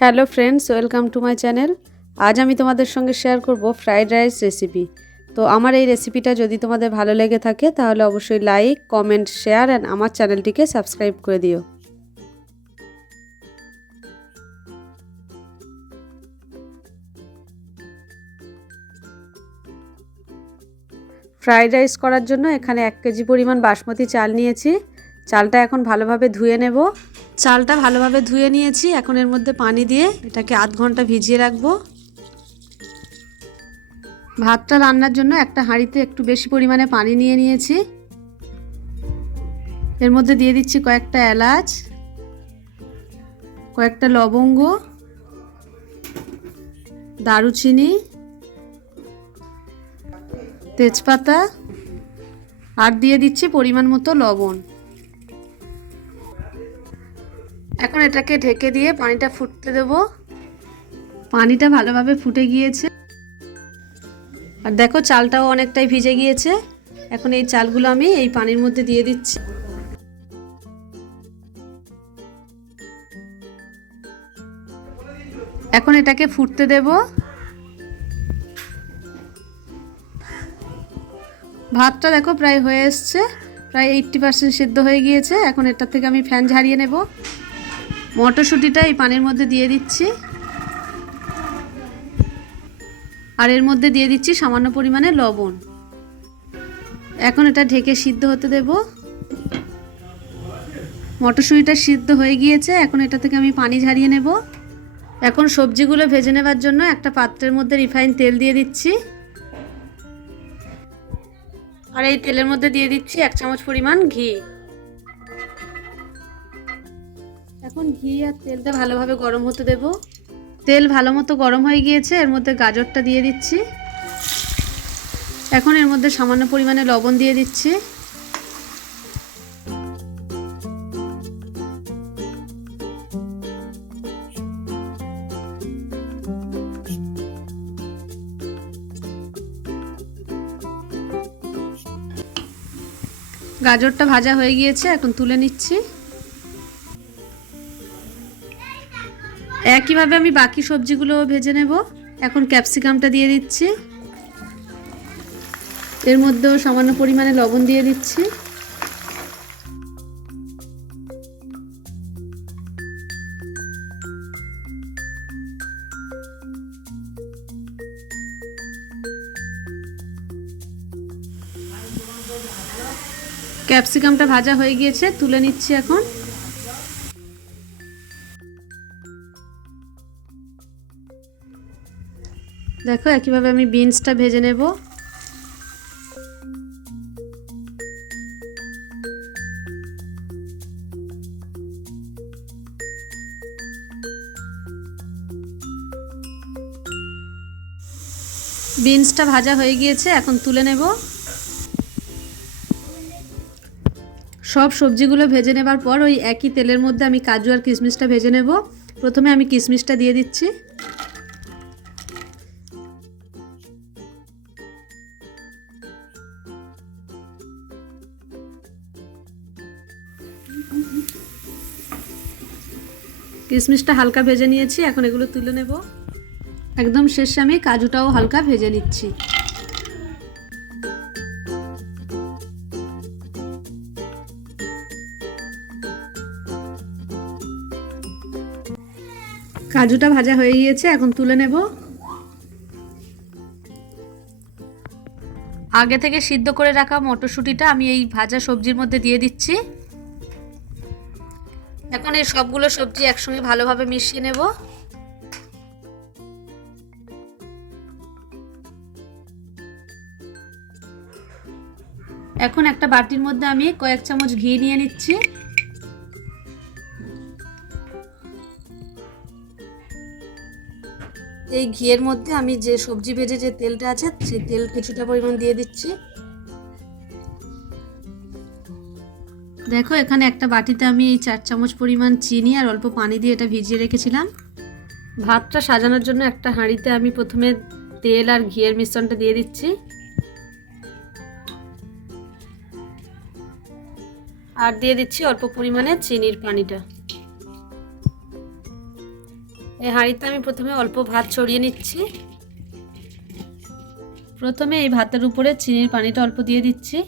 Hello friends, welcome to my channel. আজ আমি তোমাদের সঙ্গে শেয়ার করব ফ্রাইড রাইস রেসিপি। তো আমার এই রেসিপিটা যদি তোমাদের ভালো লেগে থাকে তাহলে অবশ্যই লাইক, কমেন্ট, শেয়ার অ্যান্ড আমার চ্যানেলটিকে সাবস্ক্রাইব করে দিও। ফ্রাইড রাইস করার জন্য এখানে 1 কেজি পরিমাণ বাসমতি চাল নিয়েছি। চালটা এখন ভালোভাবে ধুয়ে নেব। চালটা ভালোভাবে ধুয়ে নিয়েছি। এখন এর মধ্যে পানি দিয়ে এটাকে আধ ঘন্টা ভিজিয়ে রাখবো। ভাতটা রান্নার জন্য একটা হাঁড়িতে একটু বেশি পরিমাণে পানি নিয়ে নিয়েছি। এর মধ্যে দিয়ে দিচ্ছি কয়েকটা এলাচ, কয়েকটা লবঙ্গ, দারুচিনি, তেজপাতা আর দিয়ে দিচ্ছি পরিমাণ মতো লবণ। এখন এটাকে ঢেকে দিয়ে পানিটা ফুটতে দেব। পানিটা ভালোভাবে ফুটে গিয়েছে আর দেখো চালটাও অনেকটাই ভিজে গিয়েছে। এখন এই চালগুলো আমি এই পানির মধ্যে দিয়ে দিচ্ছি। এখন এটাকে ফুটতে দেব। ভাতটা দেখো প্রায় হয়ে এসছে, প্রায় 80% সিদ্ধ হয়ে গিয়েছে। এখন এটার থেকে আমি ফ্যান ঝারিয়ে নেব। মটরশুঁটিটা এই পানির মধ্যে দিয়ে দিচ্ছি আর এর মধ্যে দিয়ে দিচ্ছি সামান্য পরিমাণে লবণ। এখন এটা ঢেকে সিদ্ধ হতে দেব। মটরশুঁটিটা সিদ্ধ হয়ে গিয়েছে। এখন এটা থেকে আমি পানি ঝারিয়ে নেব। এখন সবজিগুলো ভেজে নেবার জন্য একটা পাত্রের মধ্যে রিফাইন তেল দিয়ে দিচ্ছি আর এই তেলের মধ্যে দিয়ে দিচ্ছি 1 চামচ পরিমাণ ঘি। এখন ঘি আর তেলটা ভালোভাবে গরম হতে দেব। তেল ভালো মতো গরম হয়ে গিয়েছে। এর মধ্যে গাজরটা দিয়ে দিচ্ছি। এখন এর মধ্যে সামান্য পরিমাণে লবণ দিয়ে দিচ্ছি। গাজরটা ভাজা হয়ে গিয়েছে, এখন তুলে নিচ্ছি। একইভাবে আমি বাকি সবজিগুলো ভেজে নেব। এখন ক্যাপসিকামটা দিয়ে দিচ্ছি। এর মধ্যেও সামান্য পরিমাণে লবণ দিয়ে দিচ্ছি। ক্যাপসিকামটা ভাজা হয়ে গিয়েছে, তুলে নিচ্ছি। এখন দেখো একইভাবে আমি বিনসটা ভেজে নেব। বিনসটা ভাজা হয়ে গিয়েছে, এখন তুলে নেব। সব সবজিগুলো ভেজে নেবার পর ওই একই তেলের মধ্যে আমি কাজু আর কিশমিশটা ভেজে নেব। প্রথমে আমি কিশমিশটা দিয়ে দিচ্ছি। কিশমিশটা হালকা ভেজে নিয়েছি, এখন এগুলো তুলে নেব। একদম শেষে আমি কাজুটাও হালকা ভেজে নিচ্ছি। কাজুটা ভাজা হয়ে গিয়েছে, এখন তুলে নেব। আগে থেকে সিদ্ধ করে রাখা মটরশুঁটিটা আমি এই ভাজা সবজির মধ্যে দিয়ে দিচ্ছি। এখন এই সবগুলো সবজি একসঙ্গে ভালোভাবে মিশিয়ে নেব। এখন একটা বাটির মধ্যে আমি কয়েক চামচ ঘি নিয়ে নিচ্ছি। এই ঘিয়ের মধ্যে আমি যে সবজি ভেজে যে তেলটা আছে সেই তেল কিছুটা পরিমাণ দিয়ে দিচ্ছি। দেখো এখানে একটা বাটিতে আমি এই 4 চামচ পরিমাণ চিনি আর অল্প পানি দিয়ে এটা ভিজিয়ে রেখেছিলাম। ভাতটা সাজানোর জন্য একটা হাঁড়িতে আমি প্রথমে তেল আর ঘিয়ের মিশ্রণটা দিয়ে দিচ্ছি আর দিয়ে দিচ্ছি অল্প পরিমাণে চিনির পানিটা। এই হাঁড়িতে আমি প্রথমে অল্প ভাত ছড়িয়ে নিচ্ছি। প্রথমে এই ভাতের উপরে চিনির পানিটা অল্প দিয়ে দিচ্ছি,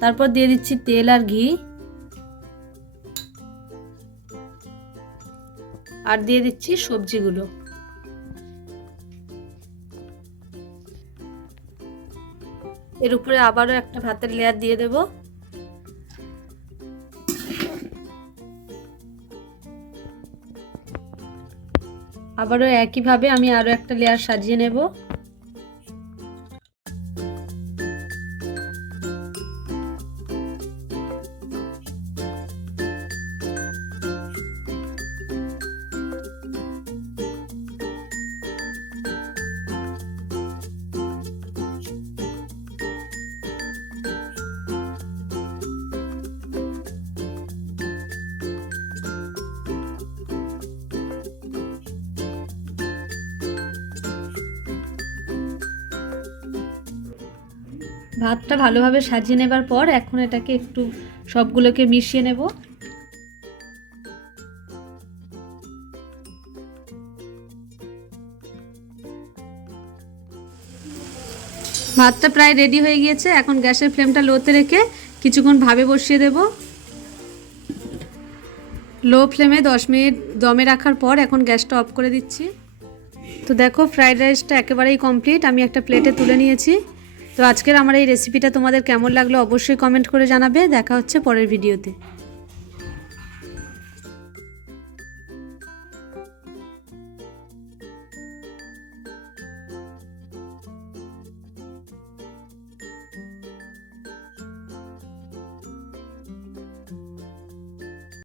তারপর দিয়ে দিচ্ছি তেল আর ঘি, আর দিয়ে দিচ্ছি সবজিগুলো। এর উপরে আবারও একটা ভাতের লেয়ার দিয়ে দেব। আবারও একইভাবে আমি আরও একটা লেয়ার সাজিয়ে নেব। ভাতটা ভালোভাবে সাজিয়ে নেবার পর এখন এটাকে একটু সবগুলোকে মিশিয়ে নেব। ভাতটা প্রায় রেডি হয়ে গিয়েছে। এখন গ্যাসের ফ্লেমটা লোতে রেখে কিছুক্ষণ ভাপে বসিয়ে দেব। লো ফ্লেমে 10 মিনিট দমে রাখার পর এখন গ্যাসটা অফ করে দিচ্ছি। তো দেখো ফ্রাইড রাইসটা একেবারেই কমপ্লিট, আমি একটা প্লেটে তুলে নিয়েছি। তো আজকের আমার এই রেসিপিটা তোমাদের কেমন লাগলো অবশ্যই কমেন্ট করে জানাবে। দেখা হচ্ছে পরের ভিডিওতে।